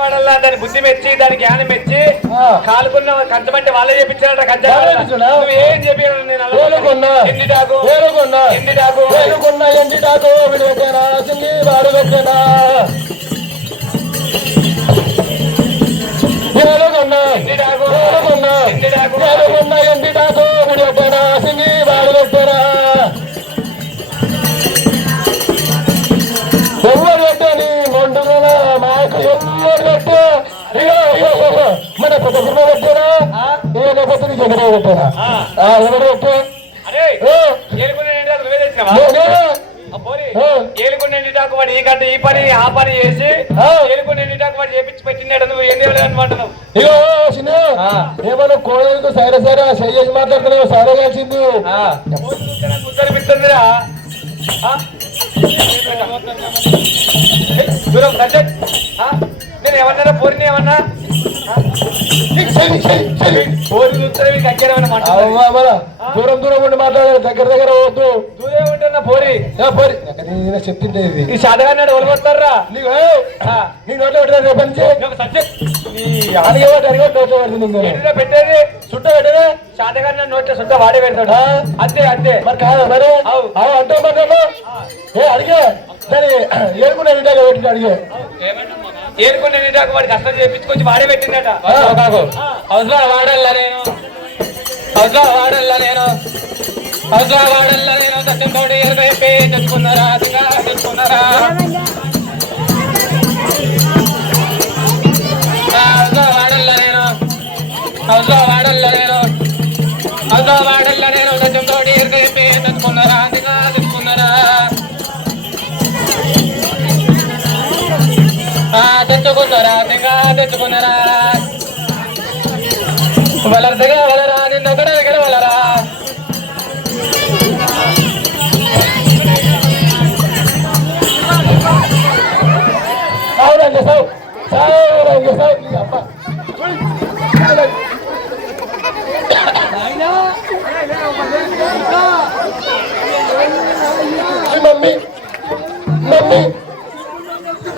వాడల్లా దాని బుద్ధి మెచ్చి దాని జ్ఞానం మెచ్చి కాలుకున్న కంచమంటే వాళ్ళే చెప్పించారట కంచ ఏం చెప్పారు నేను ఎండిటాకు ఎండిటాకు ఎండిటాకు విడిపెట్టేనా సింగి వాడు పెట్టేనా ఎండిటాకు విడిపెట్టేనా సింగి వాడు పెట్టేనా ఎవరు పెట్టని మొండుగా మాకు ఎవరు పెట్టు మన పెద్ద గుర్మ పెట్టారా లేకపోతే నీకు ఎదురు పెట్టారా ఎవరు పెట్టు ఏలుకుండా ఎండిటాకు వాడు ఈ గంట ఈ పని ఆ పని చేసి ఏలుకుండా ఎండిటాకు వాడు చేపించి పెట్టినాడు నువ్వు ఏం అనమాటన్నావు ఇగో చిన్న ఏమన్నా కోడలకు సైరా సైరా సై చేసి మాట్లాడుతున్నావు సైరా కలిసింది ముద్దరిపిస్తుందిరా నేను ఏమన్నారా పోరిని ఏమన్నా పోరి చూస్తే దగ్గర దూరం దూరం ఉండి మాట్లాడాలి దగ్గర దగ్గర పోవద్దు దూరం ఉంటున్నా పోరి పోరి చెప్తుంటే ఇది ఈ శాతగారినాడు ఒలగొడతారా నీ నోట్లో పెట్టారు రేపు నుంచి నోట్లో పెట్టేది చుట్ట పెట్టేది శాతగారిన నోట్లో చుట్ట వాడే పెడతాడు అంతే అంతే మరి కాదా మరి అంటే మాట్లాడు అడిగే దాన్ని ఏరుకునే ఇంటాక పెట్టింది అడిగే ఏరుకునే ఇంటాక వాడికి అసలు చేపించుకొచ్చి వాడే పెట్టిందట అవసరం వాడల్లా నేను అవసరం వాడల్లా నేను అవసరం వాడల్లా నేను సత్యం తోడు ఎరగైపే తెచ్చుకున్నారా తెచ్చుకున్నారా అవసరం వాడల్లా నేను అవసరం వాడల్లా నేను అవసరం వాడల్లా నేను సత్యం తోడు ఎరగైపే తెచ్చుకున్నారా తెచ్చుకున్నారా తెచ్చుకున్నారా తెచ్చుకున్నారా వలరదగా వలరా నిన్నొకటే దగ్గర వలరా సావురంగ సావు సావురంగ సావు మమ్మీ మమ్మీ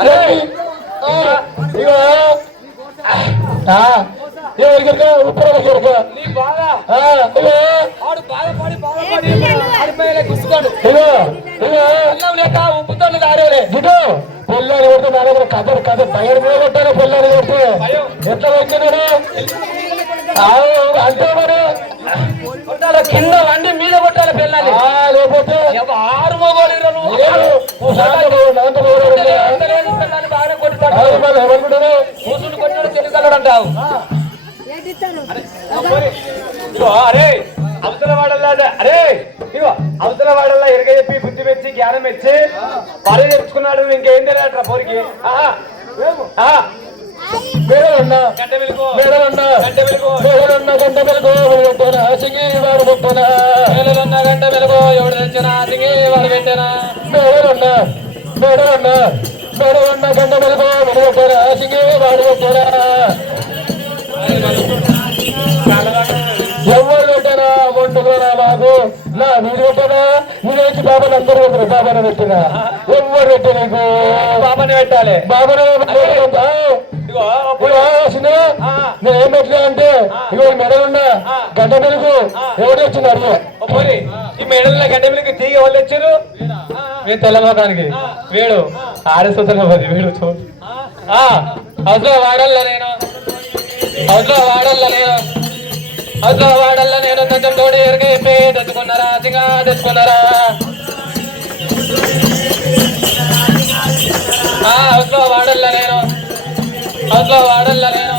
అరే ఉప్పుతో దారేలే పొల్లాని కొడితే నా దగ్గర కథ కథ భయం మీద కొట్టాను పొల్లాని కొడితే ఎట్లా వచ్చినాడు అంతే మరి కింద వండి మీద కొట్టాలి పిల్లలు లేకపోతే 6 మొగోళ్ళు బాగా కొట్టుకుంటారు కూసులు కొట్టాడు తెలుగు అంటావు అరే అవతల వాడల్లా అరే ఇగో అవతల వాడల్లా ఎరగ చెప్పి బుద్ధి మెచ్చి జ్ఞానం మెచ్చి భార్య తెచ్చుకున్నాడు ఇంకేం తెలియట్రా పోరికి గంట వెలుగు గంట వెలుగు ఎవడు తెచ్చినా సింగి వాడు పెట్టానా గంట వెలుగు పెట్టారా సింగి వాడు పెట్టారా ఎవరు పెట్టారా వండుకోరా బాబు నా మీరు పెట్టారా మీరు వచ్చి బాబాని అందరూ పెట్టారు బాబాని పెట్టినా ఎవరు పెట్టా నీకు బాబాని పెట్టాలి బాబాని నేను ఏం పెట్టినా అంటే ఇగో మెడలున్నా గంట మెలుగు ఎవరు వచ్చింది అడిగా ఈ మెడల గంట మెలుగు తీగ వాళ్ళు వచ్చారు మీరు తెల్లమోకానికి వేడు ఆరేస్తుంది వేడు చూ అవసరం వాడల్లా నేను అవసరం వాడల్లా నేను అవసరం వాడల్లా నేను కొంచెం తోడు ఎరగైపే తెచ్చుకున్నారా సింగా తెచ్చుకున్నారా అవసరం వాడల్లా నేను అవసరం వాడల్లా నేను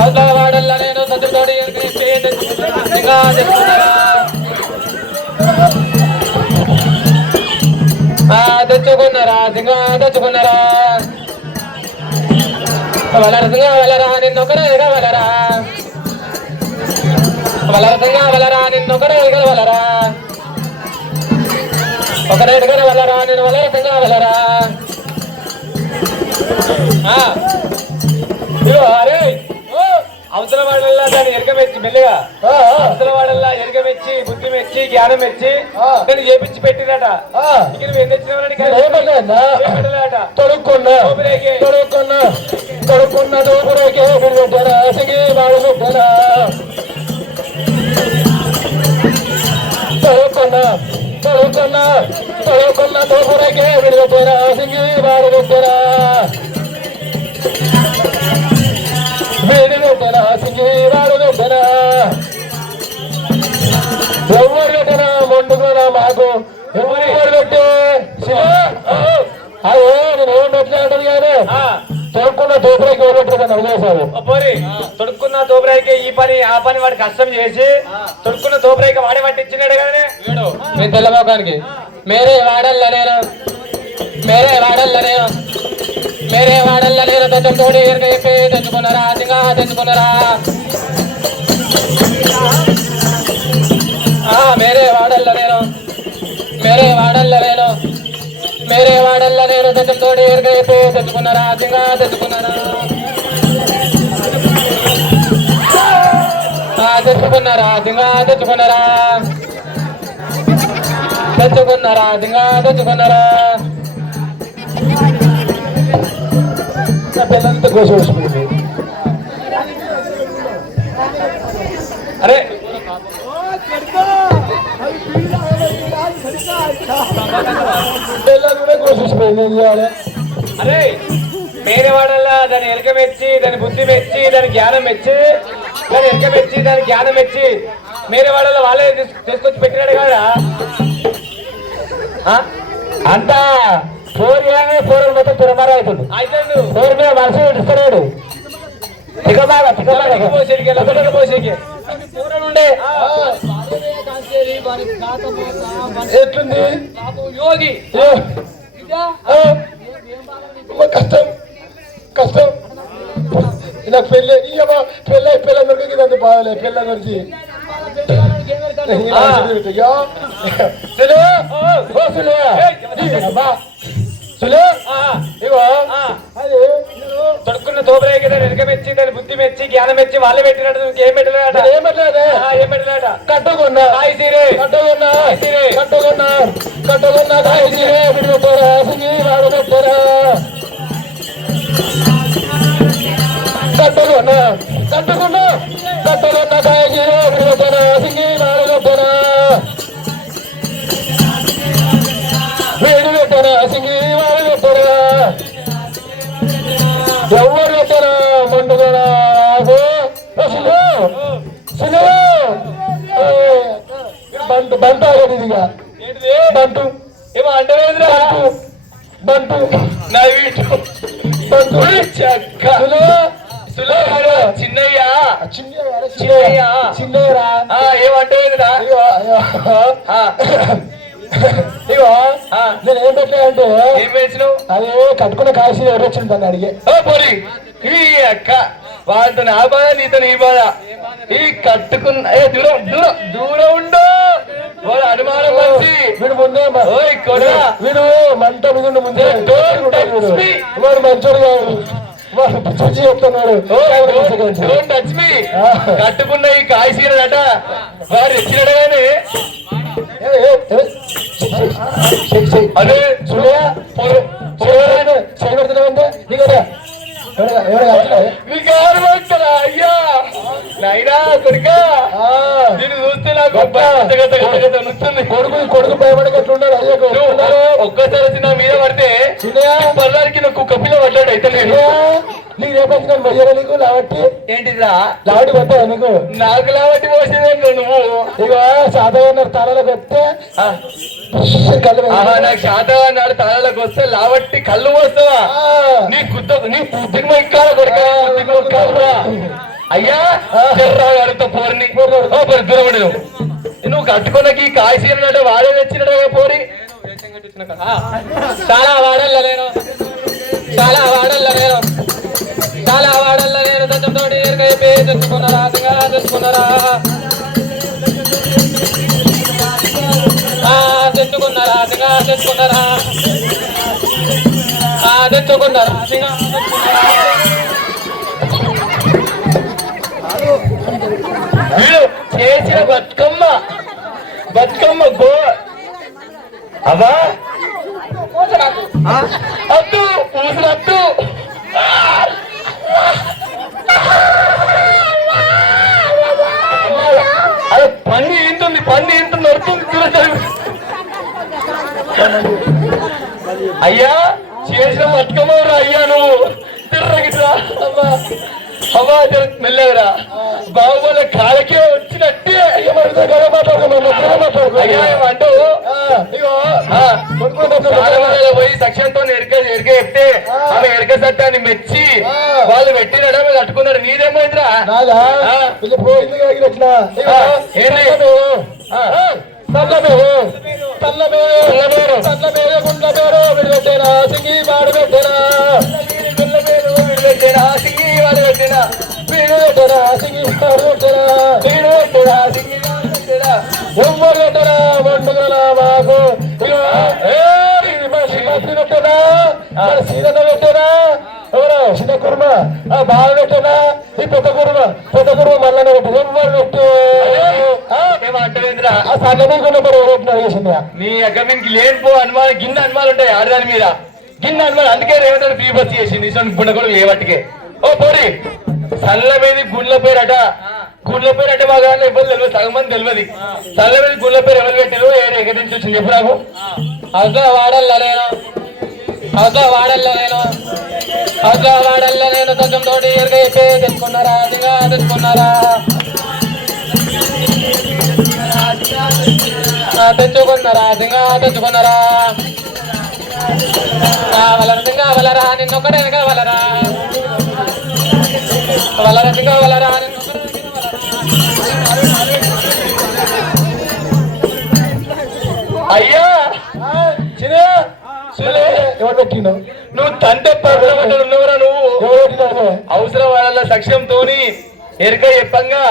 అవసరం వాడల్లా నేను కొంచెం తోడు ఎరగైపే తెచ్చుకున్నారా సింగా తెచ్చుకున్నారా తెచ్చుకున్నారా సింగా తెచ్చుకున్నారా వలరసింగా వలరా నిన్నొకరేగా వలరా వలరసింగా వలరా నిన్నొకరేగా వలరా ఒకరేటుగా వలరా నేను వలరసింగా వలరా అరే అవతల వాడల్లా దాన్ని ఎరగమెచ్చి మెల్లిగా అవతల వాడల్లా ఎరగమెచ్చి బుద్ధి మెచ్చి జ్ఞానం మెచ్చి దాన్ని చేపించి పెట్టిరట. ఇక నువ్వు ఎన్ని వచ్చినావని తొడుక్కున్నా తొడుక్కున్నా తొడుక్కున్న దూపురేకే పెట్టారా సింగి వాడు పెట్టారా తొడుక్కున్నా తొడుక్కున్నా తొడుక్కున్న దూపురేకే పెట్టారా సింగి వాడు పెట్టారా వీడి పెట్టారా సింగి వాడు పెట్టారా ఎవరు పెట్టారా మొండుకున్నా మాకు ఎవరు పెట్టే అదే నేను ఏం పెట్టినట్టు కానీ తొడుక్కున్న దూపురాయికి ఎవరు పెట్టారు నవ్వులేసారు పోరి తొడుక్కున్న దోబరాయికి ఈ పని ఆ పని వాడు కష్టం చేసి తొడుక్కున్న దోబరాయికి వాడే పట్టించినాడు కదా వీడు మీ తెల్లమోకానికి మేరే వాడల్లా నేను మేరే వాడల్లా నేను మేరే వాడల్లా నేను తెచ్చతోడి చెప్పి తెచ్చుకున్నారా సింగా తెచ్చుకున్నారా మేరే వాడల్లా నేను మేరే వాడల్లా నేను మేరే వాడల్లా నేను తెచ్చతోడి చెప్పి తెచ్చుకున్నారా సింగా తెచ్చుకున్నారా తెచ్చుకున్నారా సింగా తెచ్చుకున్నారా తెచ్చుకున్నారా సింగా తెచ్చుకున్నారా నా పిల్లలతో కోసి వచ్చిపోయింది అరే పిల్లలు కూడా కోసి వచ్చిపోయింది ఏం చేయాలి అరే వేరే వాడల్లా దాన్ని ఎరక మెచ్చి దాని బుద్ధి మెచ్చి దాని జ్ఞానం మెచ్చి దాని ఎరక మెచ్చి దాని జ్ఞానం మెచ్చి వేరే వాడల్లో వాళ్ళే తీసుకొచ్చి పెట్టినాడు కదా అంతా పూరలు మొత్తం తిరమారా అవుతుంది అయితే పూర మీద మనసు ఇస్తున్నాడు తికబాగా తికబాగా పోసేకి పూరనుండే ఎట్లుంది యోగి కష్టం కష్టం నాకు పెళ్ళి పెళ్ళి పిల్లలకి ఇదంతా బాగాలే పిల్లల గురించి తొడుక్కున్న తోబరాయికి దాన్ని ఎరక మెచ్చి దాని బుద్ధి మెచ్చి జ్ఞానం మెచ్చి వాళ్ళే పెట్టినట్టు ఏం పెట్టలేట ఏం పెట్టలేదే ఏం పెట్టలేట కట్టుకున్నా కాయ సీరే కట్టుకున్నా కట్టుకున్నా కట్టుకున్నా కాయ సీరే పెట్టారా సింగి వాడు పెట్టారా కట్టుకున్నా కట్టుకున్నా కట్టుకున్నా కాయ సీరే పెట్టారా సింగి వాడు పెట్టారా వీడు పెట్టారా సింగి వాడు పెట్టారా ఎవరు పెట్టారా మండుగా బంటు బంటు ఆగేదిగా బంటు ఏమో అంటే బంటు నా వీటు బంటు చక్క చిన్నయ్య చిన్నయ్య చిన్నయ్యరా ఏమంటే ఇగో నేను ఏం పెట్టానంటే ఏం వేసినావు అదే కట్టుకున్న కాశీ ఎవరు వచ్చింది దాన్ని అడిగే పోరి ఈ అక్క వాళ్ళతో నా బాధ నీతో నీ బాధ ఈ కట్టుకున్న దూరం దూరం దూరం ఉండు వాడు అనుమానం మంచి వీడు ముందే వీడు మంట మీద ముందే వాడు మంచోడు కాదు వాడు పిచ్చి చెప్తున్నాడు కట్టుకున్న ఈ కాయసీరదట వాడు ఇచ్చినడు కానీ అదే చేయబడుతున్నావంటే నీకదా అయ్యా నైనా కొడుక నేను చూస్తే నాకు కొడుకు భయపడేటట్లున్నాడు అయ్యా ఒక్కసారి నా మీద పడితే పర్వానికి నాకు కప్పిల పడ్డాడు అయితే నేను నీకు రేపొచ్చిన భయ్యారా నీకు లావట్టి ఏంటిదా లావటి పడ్డా నీకు నాకు లావట్టి పోసేదే నువ్వు ఇక సాధారణ తలలకు వస్తే నాకు శాతం అన్నాడు తలలకు వస్తే లావట్టి కళ్ళు పోస్తావా నీ నీ బుద్ధికి మొక్కాల కొడుక అయ్యా చెర్రాగాడితో పోరిని దూరపడదు నువ్వు కట్టుకున్నకి కాయసీరన్నాడు వాడే తెచ్చినాడు పోరి చాలా వాడల్లా నేను చాలా వాడల్లా నేను చాలా వాడల్లా నేను తెచ్చతోటి ఎరకైపోయి తెచ్చుకున్నారా తెచ్చుకున్నారా తెచ్చుకున్నారా తెచ్చుకున్నారా తెచ్చుకున్నారా అయ్యా చేసిన బతుకమ్మరా అయ్యా నువ్వు తిర్రగిట్రా అమ్మా అమ్మా మెల్లగరా బాహుబలి కాలకే వచ్చినట్టే అయ్యా ఏమంటూ పోయి సక్షన్తో ఎరక చెప్తే ఆమె ఎరక సత్యాన్ని మెచ్చి వాళ్ళు పెట్టినడా కట్టుకున్నారు. నీదేమైందిరా? పోయింది పెట్టేనా సింగి వాడు పెట్టేనా పెట్టేనా సింగి వాడు పెట్టేనా వీడు పెట్టేనా సింగి వాడు పెట్టేనా వీడు పెట్టేనా సింగి వాడు పెట్టేనా ఎవ్వరు పెట్టరా వండుగల మాకు పెట్టేనా సీరన పెట్టేనా ఎవరు చిన్న కుర్మ బాగా పెట్టేనా ఈ పెద్ద కుర్మ మళ్ళీ పెట్టు ఎవ్వరు పెట్టు ఏమంటావేంద్రా? ఆ సన్న మీద పెట్టిన నీ అక్క మీకు లేనిపో అనుమానం గిన్నె అనుమానం ఉంటాయి ఆడదాని మీద గిన్నె అనుమానం. అందుకే రేవంత్ ఫ్రీ బస్ చేసింది గుండె కూడా ఏ వాటికే. ఓ పోరి సల్ల మీద గుండ్ల పేరట మాకు ఎవరు తెలియదు, సగం మంది తెలియదు. సల్ల మీద గుండ్ల పేరు ఎవరు పెట్టారు ఎక్కడి నుంచి వచ్చింది చెప్పు నాకు. అసలు వాడల్లా నేను కొంచెం తోటి ఎరగా చెప్పి తెచ్చుకున్నారా తెచ్చుకున్నారా తెచ్చుకున్నారా వలరా నిన్నొక్కడే వలరా వలరా అయ్యా ఎవరు పెట్టిండు? నువ్వు తండ్రి ఉన్నవరా నువ్వు అవసరం వాళ్ళ సక్ష్యంతో ఎరక చెప్పంగా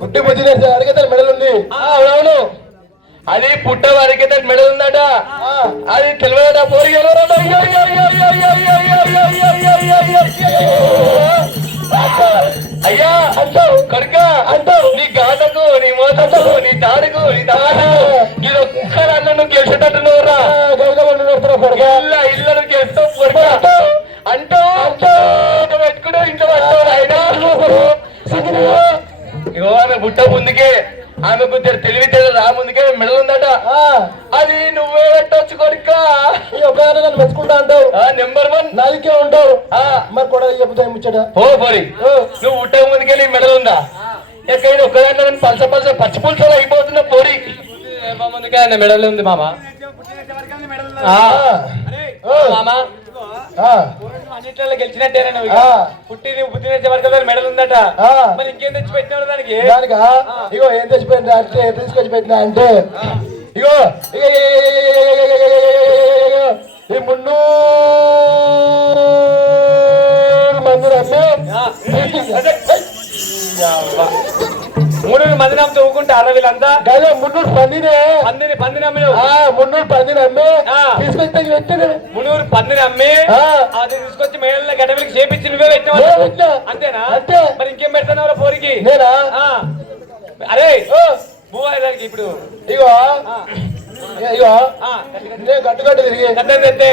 పుట్టి బుద్ధి అడిగితే మెడల్ ఉంది. అవునవును అది పుట్ట వారికి మెడల్ ఉందట. అది తెలియదట పోరి అయ్యా అంటావు కనుక అంటావు నీ గాటకు నీ మోతకు నీ తాడుకు నీ తాడకు ఇది ఒక్కరన్న నువ్వు గెలిచేటట్టు నువ్వురా ఇళ్ళను గెలుస్తావు అంటావు పెట్టుకుంటావు ఇంట్లో ఇగో ఆమె బుట్ట ముందుకే ఆమెకు తెలివితేడు రా ముందుకే మెడల్ ఉందట. అది నువ్వే పెట్టొచ్చు కొడుక నన్ను మెచ్చుకుంటా అంటావు. నెంబర్ 1 నాలుగే ఉంటావు. మరి కూడా చెప్తా ముచ్చట పోరి నువ్వు బుట్ట ముందుకెళ్ళి మెడల్ ఉందా ఎక్కడైనా ఒక్కదాంట్లో పల్స పచ్చి పులుసలు అయిపోతున్నా పోరి ముందుకే ఆయన మెడల్ ఉంది మామ. అన్నిట్లో గెలిచినట్టేనా నువ్వు? పుట్టి నువ్వు పుట్టిన వరకు మెడల్ ఉందట. మరి ఇంకేం తెచ్చి పెట్టినాడు దానికి? ఇగో ఏం తెచ్చిపోయింది అంటే తీసుకొచ్చి పెట్టినా అంటే ఇగో ఈ 300 మంది 300 మంది నమ్మితే ఊకుంటే వీళ్ళంతా 300 పందిని 300 పందిని అమ్మి తీసుకొచ్చి పెట్టాను. 300 పందిని అమ్మి అది తీసుకొచ్చి మేడల్లో గడవలకి చేపించి నువ్వే పెట్టావు అంతేనా? అంతే. మరి ఇంకేం పెడతావు పోరికి? నేనా? అరే భూవా దానికి ఇప్పుడు ఇగో గట్టు తిరిగి తెస్తే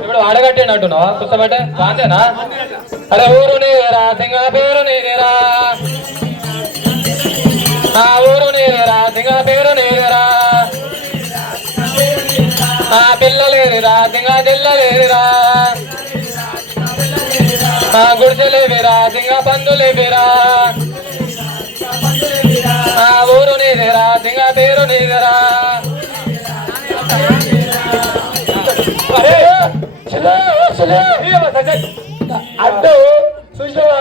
ఇప్పుడు వాడగట్టేను అంటున్నావా? కూర్చోబెట్టే బాగుందేనా? అరే ఊరు నీరా సింగ పేరు నీరా ఊరు నీరా సింగ పేరు నీరా పిల్లలేరా సింగ జిల్లలేరా గుడిసెలేవిరా సింగ పందులేవిరా ఊరు నీరా సింగ పేరు నీరా. అంటూ చూసావా?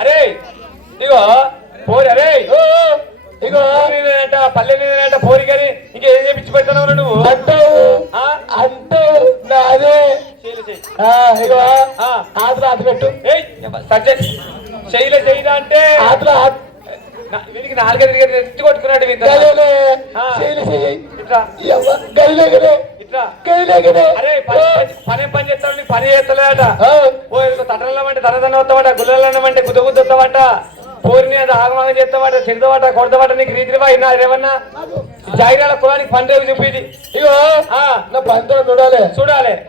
అరే ఇగో పోరి అరే ఇగో నేనంట పల్లె నేనంట పోరి కానీ ఇంకేం చేపించి పెడతావు నువ్వు అంటూ నాదే. ఇగో ఆతల ఆత పెట్టు సజ్జెట్ చెయ్యిరా అంటే ఆతల వీనికి 4 ఎత్తి కొట్టుకున్నాడు అరే పని చేస్తాడు నీకు పని చేస్తలేదట. ఓ తటలమంటే తనదన్న వస్తావట గుల్లలన్నమంటే గుద్ద వస్తావట పోరిని అది ఆగమాగం చేస్తావట చెడతావట కొడతావట నీకు రీతివా ఇన్నా ఏమన్నా జాగిరాల కులానికి పని రేపు చూపింది. ఇగో నా పంతో చూడాలి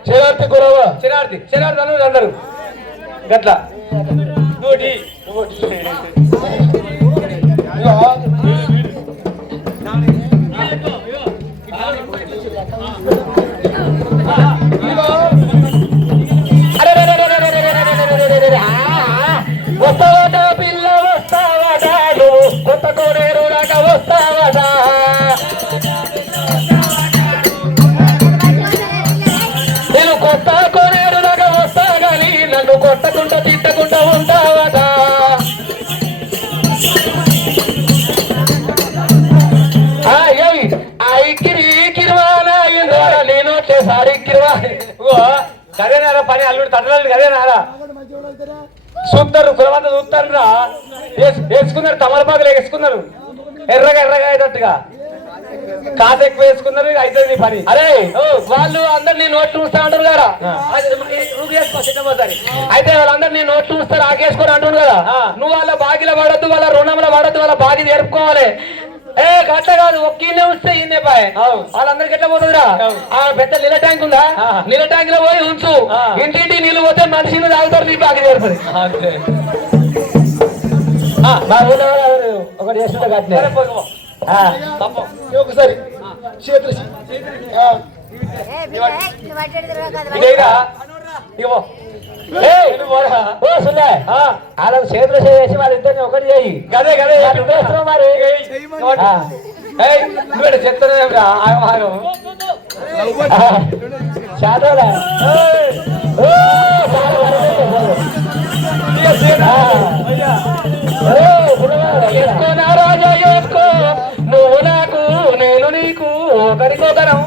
శరార్థి కురవా శరార్థి అన్నారు అందరు గట్లా నోటి ఇగో గదేనారా పని అల్లుడు తండ్రులు గదేనారా చూస్తారు కులమంతా చూస్తారు రా వేసుకున్నారు తమలపాకులు వేసుకున్నారు ఎర్రగా ఎర్రగా అయ్యేటట్టుగా కాసు ఎక్కువ వేసుకున్నారు అయితే నీ పని అరే వాళ్ళు అందరు నీ నోట్లు చూస్తా అంటారు కదా అయితే వాళ్ళందరూ నీ నోట్లు చూస్తారు ఆకేసుకొని అంటారు కదా నువ్వు వాళ్ళ బాగిలో పడద్దు వాళ్ళ రుణంలో పడద్దు వాళ్ళ బాగి జరుపుకోవాలి ఏ గట్ల కాదు ఒక్కనే వస్తే ఈయనే పాయ్ వాళ్ళందరికి ఎట్లా పోతుందిరా ఆ పెద్ద నీళ్ళ ట్యాంక్ ఉందా నీళ్ళ ట్యాంక్ లో పోయి ఉంచు ఇంటింటి నీళ్ళు పోతే మనిషిని తాగుతారు నీ బాగా జరుపుతుంది మా ఊళ్ళో ఒకటి చేస్తుంటే కట్టిన ఒకసారి చేతులు ఇదేగా ఇగో అలా చేతులు చేసి వాళ్ళ ఇద్దరిని ఒకటి చేయి గదే గదే చేస్తున్నావు మరి నువ్వు చెప్తానే ఆగం చాదోలా రాజా చేసుకో నువ్వు నాకు నేను నీకు ఒకరికొకరం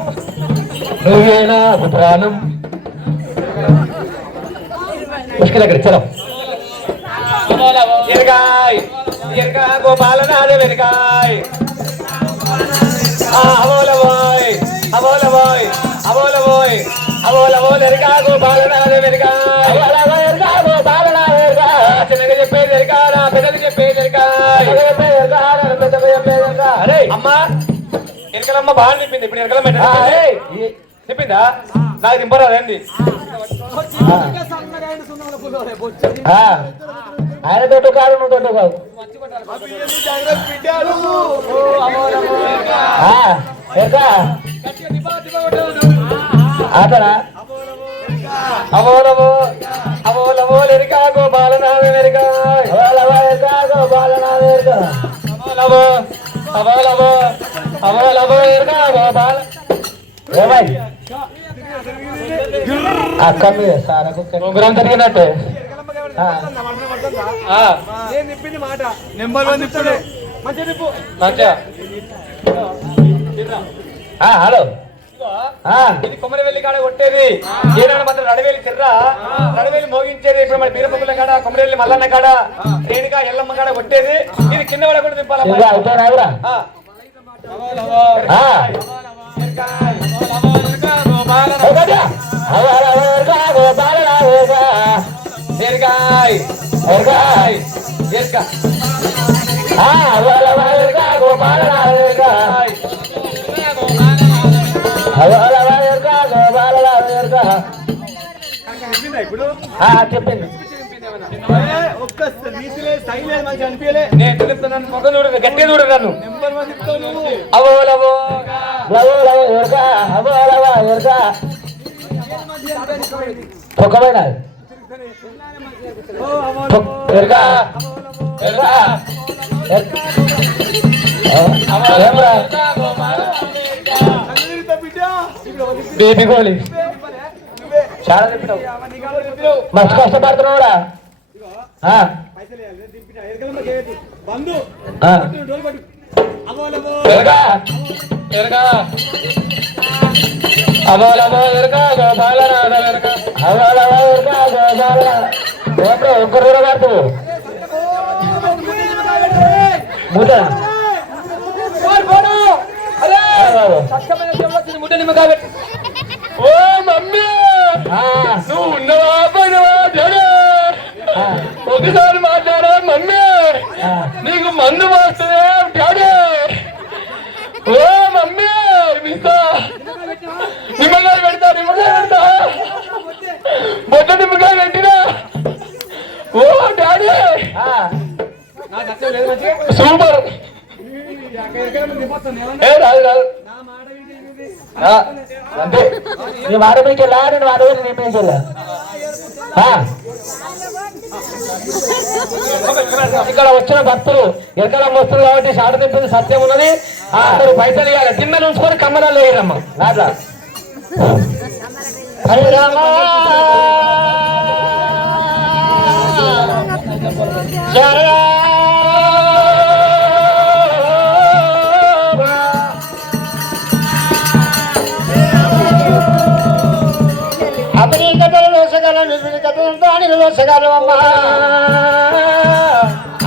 నువ్వే నాకు ప్రాణం ముష్కిల్ అక్కడ చలో ఎరగాయ్ ఎరగా గోపాలనాథ వెనకాయ్ అవోలవోయ్ అవోలవోయ్ అవోలవోయ్ అవోలవోల్ ఎరగా గోపాలనాథ వెనకాయ్ చిన్నగా చెప్పేది ఎరగారా పెద్దగా చెప్పేది ఎరగాయ్ అరే అమ్మా ఎరకలమ్మ బాగా నింపింది ఇప్పుడు ఎరకల నింపిందా నాకు నింపరాదండి ఆయన తోట కాదు నువ్వు తోట కాదు అతనా అవోలవో అవోలవో ఎరికా గోపాలనాథ వెనక అవోలవో అవోలవో అవోలవో ఎరికా గోపాల ఏమై అక్క మీద సారకు ముగ్గురం తిరిగినట్టే నెంబర్ 1 నిప్పుడే మంచిగా హలో ఇది కొమ్మరవెల్లి కాడ కొట్టేది ఏనాడు మాత్రం రడవేలి తిర్రా రడవేలి మోగించేది ఇప్పుడు మన బీరపగుల కాడ కొమ్మరవెల్లి మల్లన్న కాడ రేణుగా ఎల్లమ్మ కాడ కొట్టేది ఇది కింద పడకుండా దింపాలి చెప్పింది నేను చెప్తున్నాను మొగ చూడరు గట్టి చూడరు నన్ను అవోలవో పొక్కమైన బేబీ గోళీ చాలా చెప్పినావు మస్తు కష్టపడుతున్నావురా ఎరగా ఎరగా అవోలవో ఎరగా గోపాలనాథ వెనక ఒక్కరు కూడా పడుతు మూట ముట్ట నిమ్మకాయ ఓ మమ్మీ నువ్వు ఉన్నవా పోయినవా దేవుడు ఒకసారి మాట్లాడా మమ్మీ నీకు మందు వస్తుంది డాడీ ఓ మమ్మీ మిస్తా నిమ్మకాయ పెడతా బొట్ట నిమ్మకాయ పెట్టినా ఓ డాడీ సూపర్ రాదు రాదు అంతే నీ వాడమించెలా నేను వాడవేసి నియమించలే ఇక్కడ వచ్చిన భక్తులు ఎక్కడ వస్తున్నారు కాబట్టి షాట తింటుంది సత్యం ఉన్నది అందరూ పైసలు ఇవ్వాలి కింద ఉంచుకొని కమ్మరాలు వేయరమ్మా అట్లా హరే రామ अपनी कदर దానికి దోషగాలు అమ్మ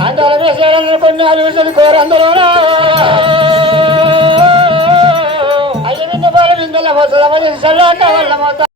అందరూ వేసేయాలని కొన్ని అలుసులు కోరందరూ అయ్య విన్న బాల విందల వసల వల్ల